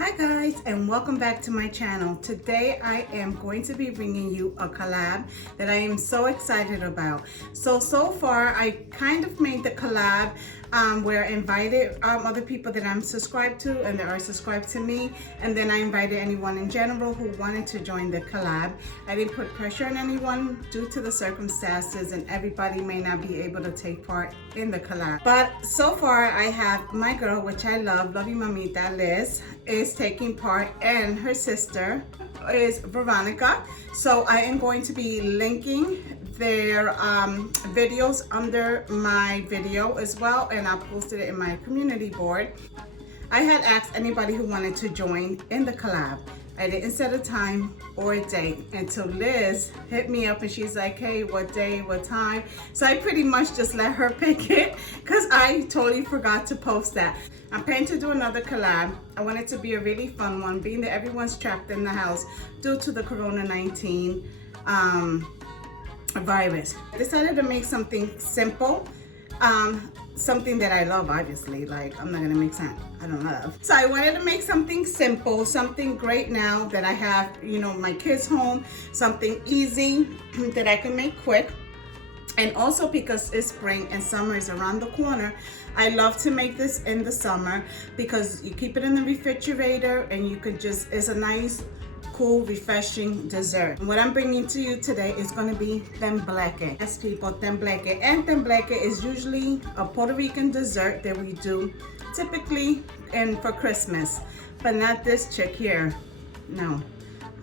Hi guys, and welcome back to my channel. Today I am going to be bringing you a collab that I am so excited about. So far I kind of made the collab where I invited other people that I'm subscribed to and that are subscribed to me, and then I invited anyone in general who wanted to join the collab. I didn't put pressure on anyone due to the circumstances, and everybody may not be able to take part in the collab. But so far I have my girl, which I love you mamita, Liz, is taking part, and her sister is Veronica. So I am going to be linking their videos under my video as well, and I posted it in my community board. I had asked anybody who wanted to join in the collab. I didn't set a time or a date until Liz hit me up and she's like, hey, what day, what time? So I pretty much just let her pick it because I totally forgot to post that. I'm planning to do another collab. I want it to be a really fun one, being that everyone's trapped in the house due to the Corona-19 virus. I decided to make something simple, something that I love, obviously. Like, I'm not gonna make something I don't love. So I wanted to make something simple, something great now that I have, my kids home, something easy that I can make quick. And also because it's spring and summer is around the corner, I love to make this in the summer because you keep it in the refrigerator and you could just, it's a nice, cool, refreshing dessert. And what I'm bringing to you today is going to be tembleque. Yes, people, tembleque. And tembleque is usually a Puerto Rican dessert that we do typically for Christmas, but not this chick here. No,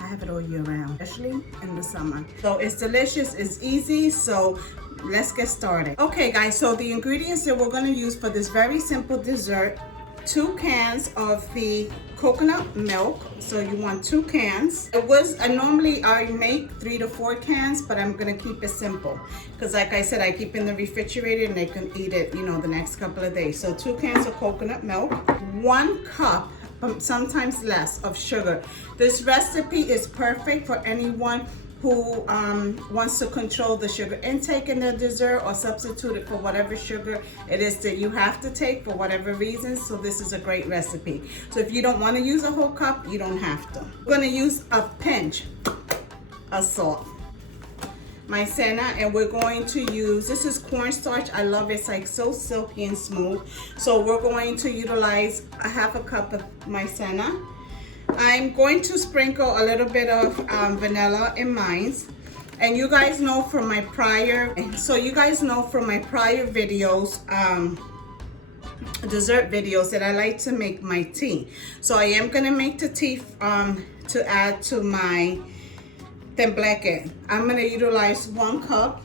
I have it all year round, especially in the summer. So it's delicious, it's easy, so let's get started. Okay guys, so the ingredients that we're going to use for this very simple dessert: 2 cans of the coconut milk. So you want 2 cans. I normally make 3 to 4 cans, but I'm gonna keep it simple because, like I said, I keep in the refrigerator and they can eat it, the next couple of days. So 2 cans of coconut milk, 1 cup, sometimes less, of sugar. This recipe is perfect for anyone who wants to control the sugar intake in their dessert or substitute it for whatever sugar it is that you have to take for whatever reason. So this is a great recipe. So if you don't want to use a whole cup, you don't have to. We're going to use a pinch of salt, maicena, and we're going to use, this is cornstarch. I love it. It's like so silky and smooth. So we're going to utilize a half a cup of maicena. I'm going to sprinkle a little bit of vanilla in mine. And you guys know from my prior, videos, dessert videos, that I like to make my tea. So I am gonna make the tea to add to my tembleque. I'm gonna utilize 1 cup.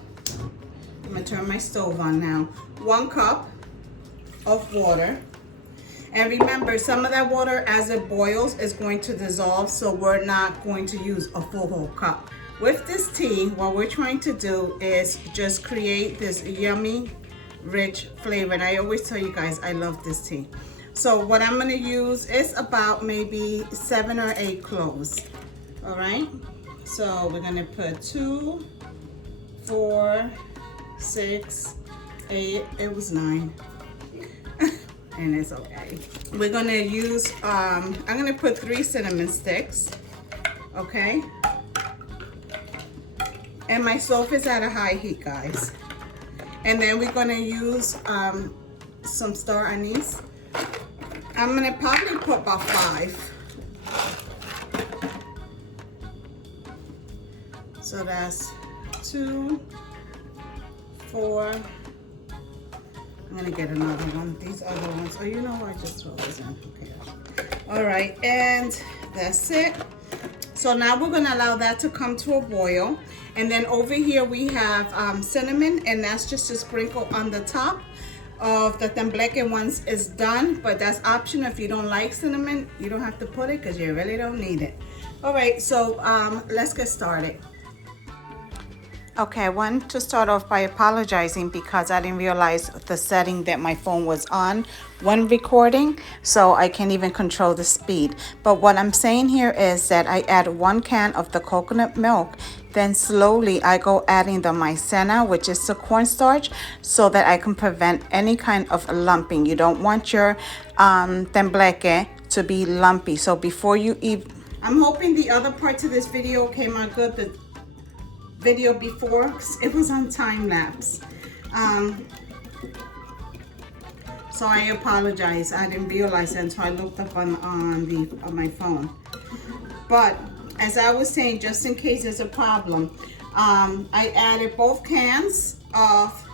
I'm gonna turn my stove on now. 1 cup of water. And remember, some of that water as it boils is going to dissolve, so we're not going to use a full whole cup. With this tea, what we're trying to do is just create this yummy, rich flavor. And I always tell you guys, I love this tea. So what I'm gonna use is about maybe 7 or 8 cloves. All right, so we're gonna put 2, 4, 6, 8, it was 9. And it's okay. We're gonna use, I'm gonna put 3 cinnamon sticks, okay? And my stove is at a high heat, guys. And then we're gonna use some star anise. I'm gonna probably put about 5. So that's 2, 4, I'm gonna get another one. These other ones, oh, I just throw this in. Okay. All right, and that's it. So now we're gonna allow that to come to a boil. And then over here we have cinnamon, and that's just a sprinkle on the top of the tembleque once it's done. But that's optional. If you don't like cinnamon, you don't have to put it because you really don't need it. All right, so let's get started. Okay, I want to start off by apologizing because I didn't realize the setting that my phone was on when recording, so I can't even control the speed. But what I'm saying here is that I add 1 can of the coconut milk, then slowly I go adding the maicena, which is the cornstarch, so that I can prevent any kind of lumping. You don't want your tembleque to be lumpy. So before you eat, I'm hoping the other parts of this video came out good. The video before, it was on time lapse. So I apologize. I didn't realize that until I looked up on my phone. But as I was saying, just in case there's a problem, I added both cans of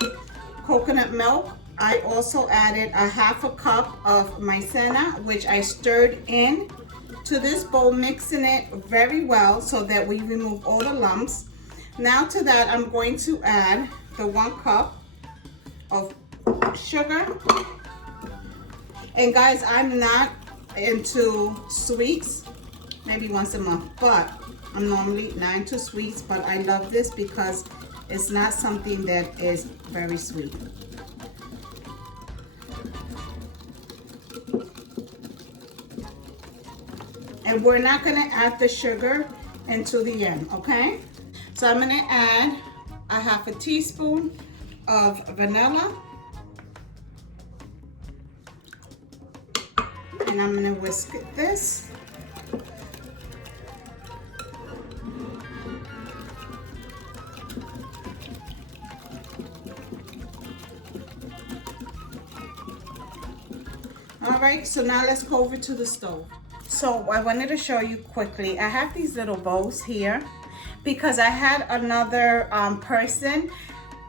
coconut milk. I also added a half a cup of maizena, which I stirred in to this bowl, mixing it very well so that we remove all the lumps. Now to that, I'm going to add the 1 cup of sugar. And guys, I'm not into sweets, maybe once a month, but I'm normally not into sweets, but I love this because it's not something that is very sweet. And we're not gonna add the sugar until the end, okay? So I'm gonna add a half a teaspoon of vanilla. And I'm gonna whisk this. All right, so now let's go over to the stove. So I wanted to show you quickly, I have these little bowls here because I had another person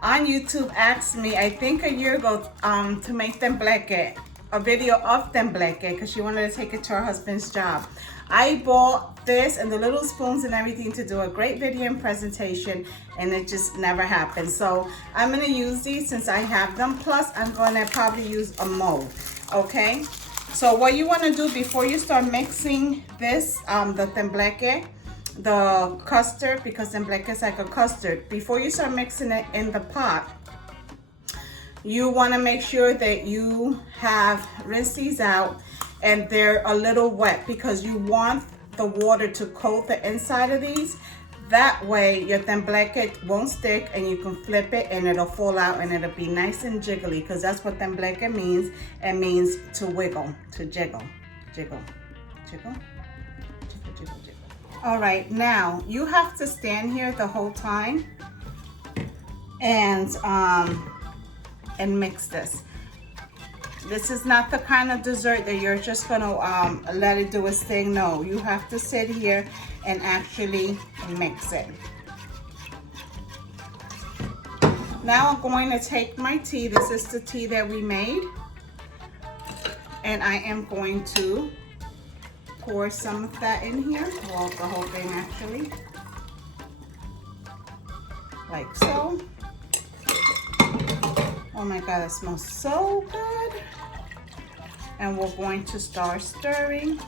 on YouTube ask me, I think a year ago, to make tembleque, a video of tembleque, because she wanted to take it to her husband's job. I bought this and the little spoons and everything to do a great video and presentation, and it just never happened. So I'm gonna use these since I have them. Plus I'm gonna probably use a mold, okay? So what you wanna do before you start mixing this, the tembleque, the custard, because tembleque is like a custard, before you start mixing it in the pot, you want to make sure that you have rinsed these out and they're a little wet, because you want the water to coat the inside of these. That way your tembleque won't stick and you can flip it and it'll fall out and it'll be nice and jiggly, because that's what tembleque means. It means to wiggle, to jiggle, jiggle, jiggle, jiggle, jiggle, jiggle. All right, now you have to stand here the whole time and mix this. This is not the kind of dessert that you're just gonna let it do its thing. No, you have to sit here and actually mix it. Now I'm going to take my tea. This is the tea that we made. And I am going to pour some of that in here. Well, the whole thing actually. Like so. Oh my God, it smells so good. And we're going to start stirring.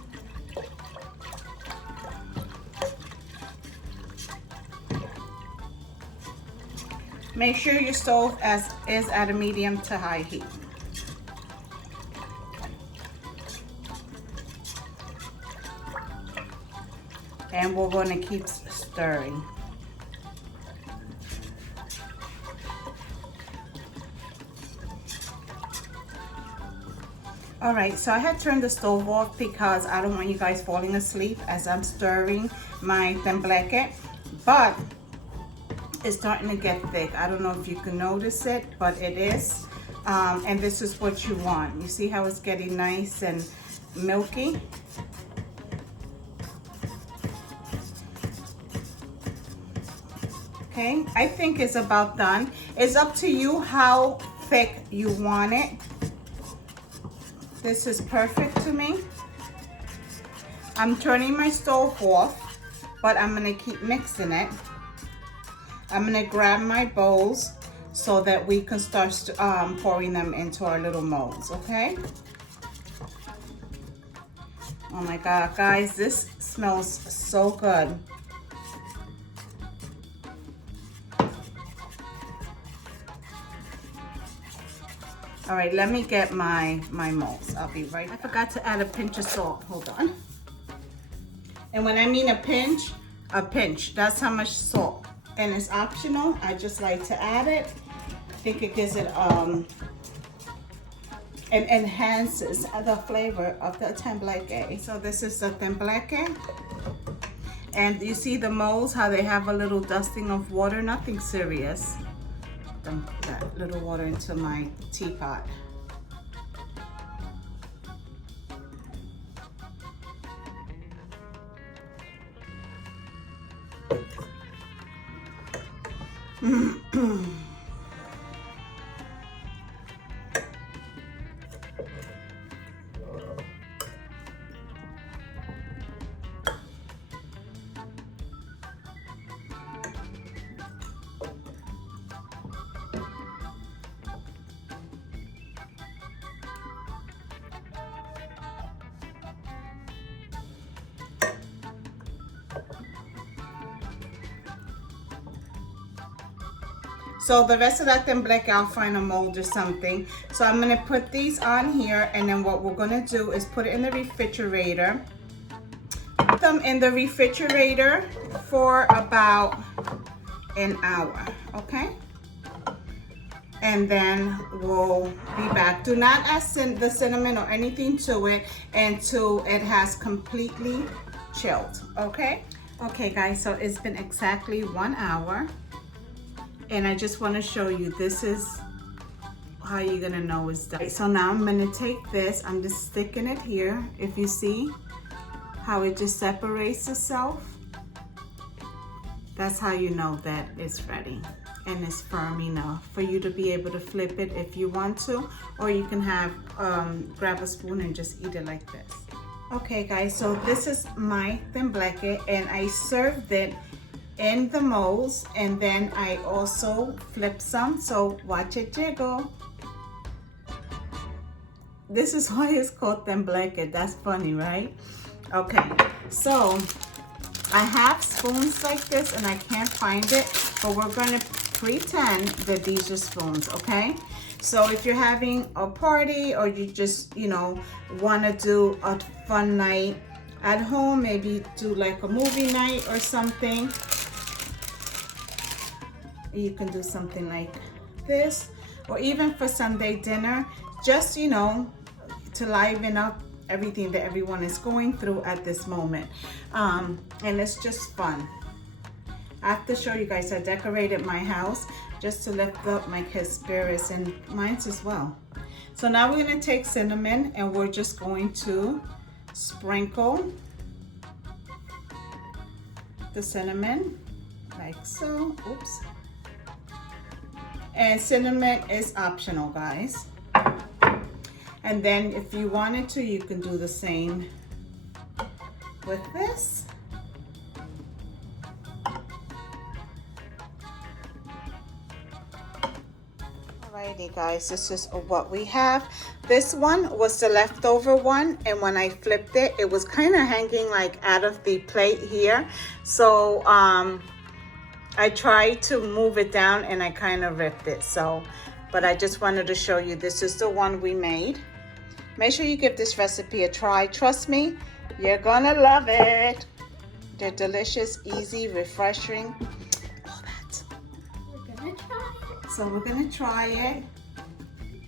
Make sure your stove is at a medium to high heat. And we're going to keep stirring. All right, so I had turned the stove off because I don't want you guys falling asleep as I'm stirring my tembleque, but it's starting to get thick. I don't know if you can notice it, but it is. And this is what you want. You see how it's getting nice and milky? Okay, I think it's about done. It's up to you how thick you want it. This is perfect to me. I'm turning my stove off, but I'm gonna keep mixing it. I'm gonna grab my bowls so that we can start pouring them into our little molds, okay? Oh my God, guys, this smells so good. All right, let me get my molds. I'll be right back. I forgot to add a pinch of salt. Hold on. And when I mean a pinch, that's how much salt. And it's optional. I just like to add it. I think it gives it and enhances the flavor of the tembleque. So this is the tembleque. And you see the molds, how they have a little dusting of water, nothing serious. Dump that little water into my teapot. So the rest of that tembleque, I'll find a mold or something. So I'm gonna put these on here, and then what we're gonna do is put it in the refrigerator. Put them in the refrigerator for about an hour, okay? And then we'll be back. Do not add the cinnamon or anything to it until it has completely chilled, okay? Okay guys, so it's been exactly 1 hour. And I just want to show you, this is how you're gonna know it's done. So now I'm gonna take this, I'm just sticking it here. If you see how it just separates itself, that's how you know that it's ready and it's firm enough for you to be able to flip it if you want to, or you can have grab a spoon and just eat it like this. Okay guys, so this is my tembleque, and I served it in the molds, and then I also flip some, so watch it jiggle. This is why it's called tembleque. That's funny, right? Okay, so I have spoons like this and I can't find it, but we're gonna pretend that these are spoons, okay? So if you're having a party, or you just, you know, wanna do a fun night at home, maybe do like a movie night or something, you can do something like this, or even for Sunday dinner, just, you know, to liven up everything that everyone is going through at this moment. And it's just fun. I have to show you guys, I decorated my house just to lift up my kids' spirits, and mine's as well. So now we're gonna take cinnamon, and we're just going to sprinkle the cinnamon like so. Oops. And cinnamon is optional, guys. And then if you wanted to, you can do the same with this. Alrighty guys, this is what we have. This one was the leftover one, and when I flipped it, it was kind of hanging like out of the plate here. So I tried to move it down and I kind of ripped it. So, but I just wanted to show you, this is the one we made. Make sure you give this recipe a try. Trust me, you're gonna love it. They're delicious, easy, refreshing, all that. We're gonna try it. So we're gonna try it.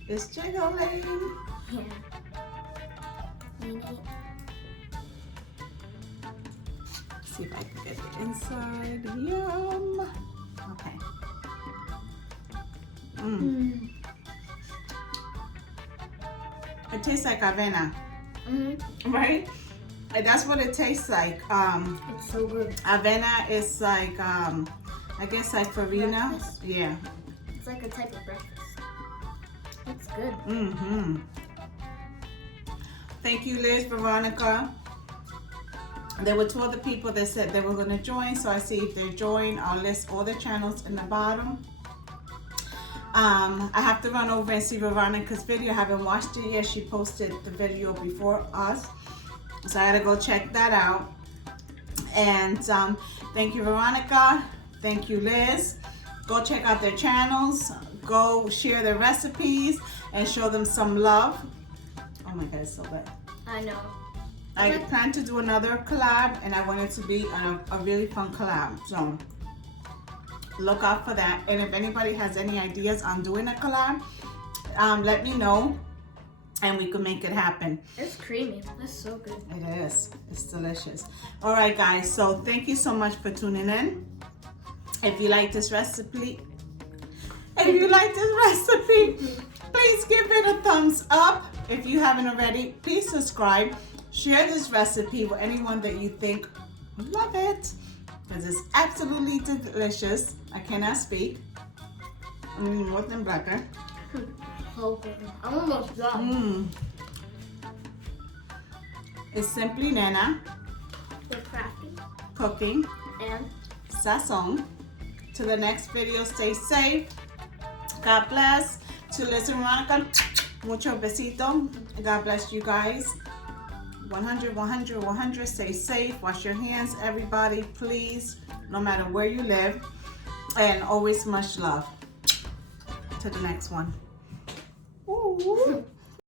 It's jiggling. Yeah. Maybe. See if I can get it inside. Yum. Okay. It tastes like avena, right? And that's what it tastes like. It's so good. Avena is like, I guess like farina. Breakfast? Yeah. It's like a type of breakfast. It's good. Thank you, Liz, Veronica. There were 2 other people that said they were going to join, so I see if they join. I'll list all the channels in the bottom. I have to run over and see Veronica's video. I haven't watched it yet. She posted the video before us, so I gotta go check that out. And thank you, Veronica. Thank you, Liz. Go check out their channels. Go share their recipes and show them some love. Oh my God, it's so good. I know. I plan to do another collab, and I want it to be a really fun collab. So look out for that. And if anybody has any ideas on doing a collab, let me know. and we can make it happen. It's creamy. That's so good. It is. It's delicious. All right, guys. So thank you so much for tuning in. If you like this recipe, please give it a thumbs up. If you haven't already, please subscribe. Share this recipe with anyone that you think would love it, because it's absolutely delicious. I cannot speak. I'm more than blacker. So good. I'm almost done. It's simply Nana We're crafty. cooking And sazon. Till the next video, stay safe. God bless. To Liz and Veronica, mucho besito. God bless you guys. 100, 100, 100. Stay safe. Wash your hands, everybody, please. No matter where you live. And always much love. To the next one. Ooh.